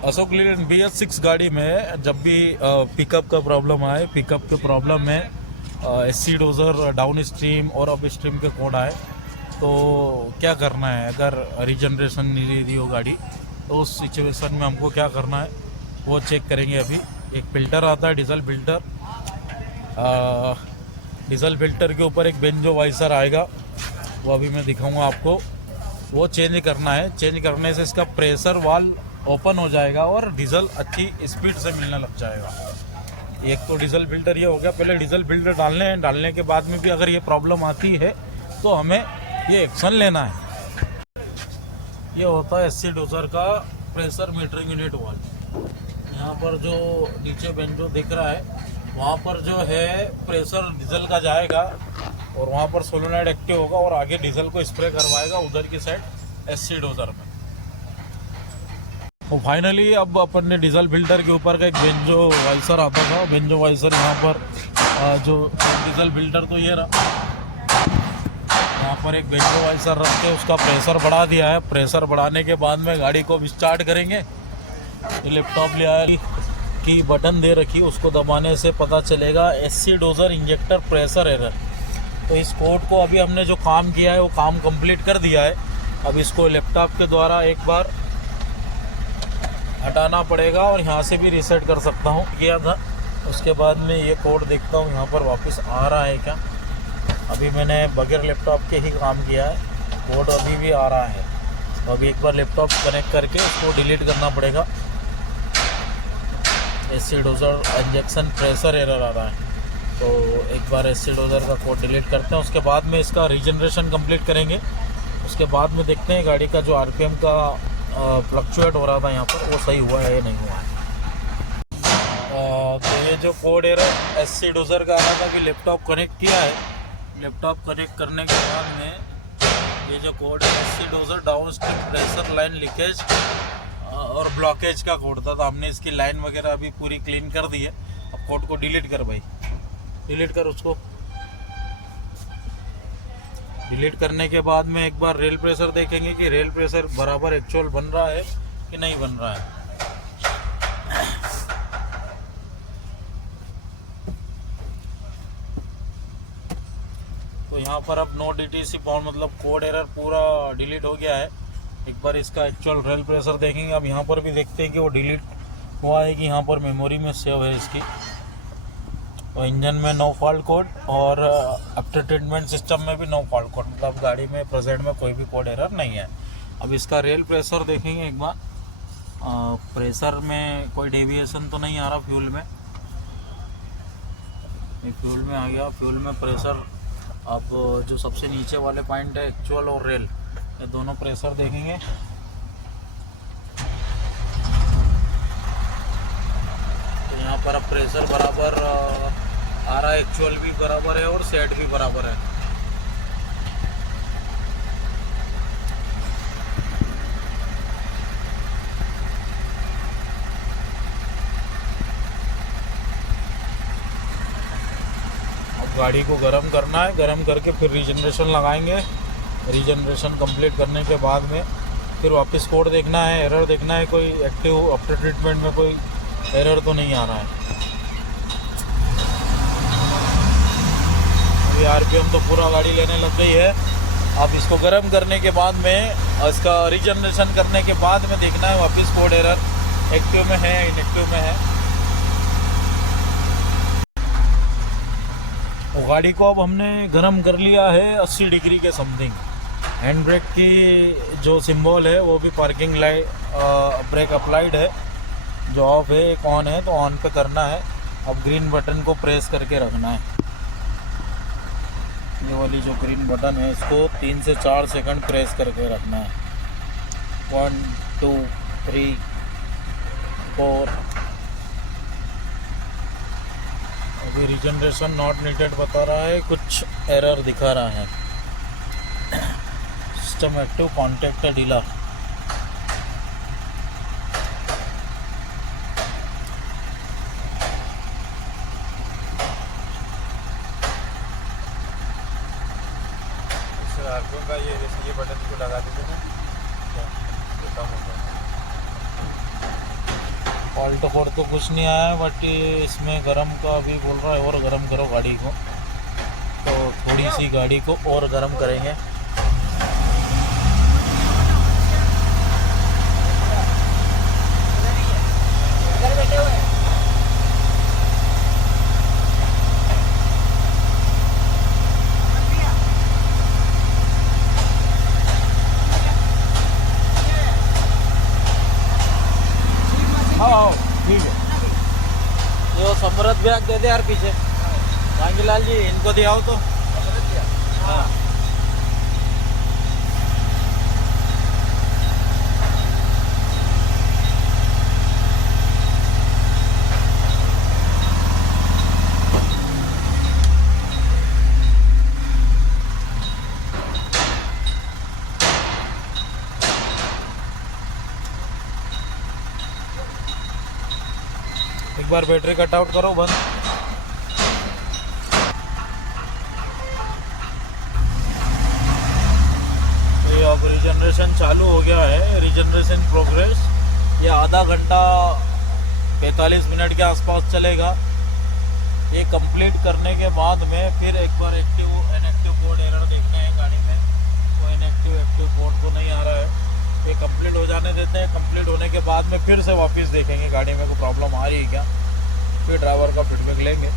Ashok Leyland BS6 गाड़ी में जब भी पिकअप का प्रॉब्लम आए, पिकअप के प्रॉब्लम में एससी डोजर डाउन स्ट्रीम और अप स्ट्रीम के कोड आए, तो क्या करना है? अगर रीजनरेशन नहीं दी हो गाड़ी तो उस सिचुएशन में हमको क्या करना है वो चेक करेंगे। अभी एक फिल्टर आता है, डीजल फिल्टर। डीजल फिल्टर के ऊपर एक बेंजो वाइसर आएगा, वो अभी मैं दिखाऊंगा आपको। वो चेंज करना है। चेंज करने से इसका प्रेशर वाल्व ओपन हो जाएगा और डीजल अच्छी स्पीड से मिलने लग जाएगा। एक तो डीजल फिल्टर ये हो गया। पहले डीजल फिल्टर डालने के बाद में भी अगर ये प्रॉब्लम आती है तो हमें ये एक्शन लेना है। ये होता है एससी डोजर का प्रेशर मीटरिंग यूनिट वाल्व। यहाँ पर जो नीचे बेंजो दिख रहा है वहाँ पर जो है प्रेशर डीजल का जाएगा और वहाँ पर सोलोनाइड एक्टिव होगा और आगे डीजल को स्प्रे करवाएगा उधर की साइड एससी डोजर में। तो फाइनली अब अपन ने डीजल फिल्टर के ऊपर का एक बेंजो वाइसर आता था, बेंजो वाइसर यहाँ पर जो डीजल फिल्टर तो ये रहा, यहाँ पर एक बेंजो वाइसर रख के उसका प्रेशर बढ़ा दिया है। प्रेशर बढ़ाने के बाद में गाड़ी को स्टार्ट करेंगे। ये लैपटॉप ले आया की बटन दे रखी, उसको दबाने से पता चलेगा SC dozer injector pressure error. तो इस कोड को अभी हमने जो काम किया है वो काम कंप्लीट कर दिया है। अब इसको लैपटॉप के द्वारा एक बार हटाना पड़ेगा और यहाँ से भी रीसेट कर सकता हूँ, किया था। उसके बाद में ये कोड देखता हूँ यहाँ पर वापस आ रहा है क्या। अभी मैंने बगैर लैपटॉप के ही काम किया है, कोड अभी भी आ रहा है। तो अभी एक बार लैपटॉप कनेक्ट करके उसको डिलीट करना पड़ेगा। SC doser injection pressure error आ रहा है, तो एक बार एससी डोजर का कोड डिलीट करते हैं। उसके बाद में इसका रीजनरेशन कंप्लीट करेंगे। उसके बाद में देखते हैं गाड़ी का जो आरपीएम का फ्लक्चुएट हो रहा था यहाँ पर वो सही हुआ है या नहीं हुआ है। तो ये जो कोड एरर एससी डोजर का आ रहा था कि लैपटॉप कनेक्ट किया है, लैपटॉप कनेक्ट करने के बाद में ये जो कोड है SC dozer down stream pressure line leakage और ब्लॉकेज का कोड था। तो हमने इसकी लाइन वगैरह अभी पूरी क्लीन कर दी है। अब कोड को डिलीट कर भाई, डिलीट कर उसको। डिलीट करने के बाद में एक बार रेल प्रेशर देखेंगे कि रेल प्रेशर बराबर एक्चुअल बन रहा है कि नहीं बन रहा है। तो यहाँ पर अब नो डीटीसी बाउंड मतलब कोड एरर पूरा डिलीट हो गया है। एक बार इसका एक्चुअल रेल प्रेशर देखेंगे। अब यहाँ पर भी देखते हैं कि वो डिलीट हुआ है कि यहाँ पर मेमोरी में सेव है इसकी। तो इंजन में नो फॉल्ट कोड और आफ्टर ट्रीटमेंट सिस्टम में भी नो फॉल्ट कोड, मतलब गाड़ी में प्रेजेंट में कोई भी कोड एरर नहीं है। अब इसका रेल प्रेशर देखेंगे एक बार। प्रेशर में कोई डेविएशन तो नहीं आ रहा फ्यूल में। ये फ्यूल में आ गया। फ्यूल में प्रेशर आप जो सबसे नीचे वाले पॉइंट है एक्चुअल और रेल, ये दोनों प्रेशर देखेंगे। तो यहाँ पर अब प्रेशर बराबर आ रहा है, एक्चुअल भी बराबर है और सेट भी बराबर है। अब गाड़ी को गर्म करना है, गर्म करके फिर रीजनरेशन लगाएंगे। रीजनरेशन कंप्लीट करने के बाद में फिर वापस कोड देखना है, एरर देखना है कोई एक्टिव आफ्टर ट्रीटमेंट में कोई एरर तो नहीं आ रहा है। अभी आरपीएम तो पूरा गाड़ी लेने लग गई है। अब इसको गर्म करने के बाद में इसका रीजनरेशन करने के बाद में देखना है वापस कोड एरर एक्टिव में है इनएक्टिव में है। वो गाड़ी को अब हमने गर्म कर लिया है 80 डिग्री के समथिंग। हैंड ब्रेक की जो सिंबल है वो भी पार्किंग लाइट ब्रेक अप्लाइड है, जो ऑफ है एक ऑन है, तो ऑन पे करना है। अब ग्रीन बटन को प्रेस करके रखना है। ये वाली जो ग्रीन बटन है इसको 3 से 4 सेकंड प्रेस करके रखना है। 1 2 3 4। अभी रीजनरेशन नॉट नीडेड बता रहा है, कुछ एरर दिखा रहा है। System active, contact dealer. RPM का ये जैसे ये बटन को लगा देते हैं तो कम होगा। फॉल्ट कोड तो कुछ नहीं आया है, बट ये इसमें गर्म का अभी बोल रहा है, और गर्म करो गाड़ी को। तो थोड़ी सी गाड़ी को और गर्म करेंगे। हाँ ठीक है। ये समृद्ध बैग दे दे यार पीछे। कांगीलाल जी इनको दिया हो तो। हाँ एक बार बैटरी कट आउट करो बंद। तो ये अब रीजनरेशन चालू हो गया है, रीजनरेशन प्रोग्रेस। ये आधा घंटा 45 मिनट के आसपास चलेगा। ये कंप्लीट करने के बाद में फिर एक बार एक्टिव इनएक्टिव कोड एरर देखना है गाड़ी में। कोई इनएक्टिव एक्टिव कोड तो नहीं आ रहा है। ये कंप्लीट हो जाने देते हैं। कंप्लीट होने के बाद में फिर से वापस देखेंगे गाड़ी में कोई प्रॉब्लम आ रही है क्या, फिर ड्राइवर का फीडबैक लेंगे।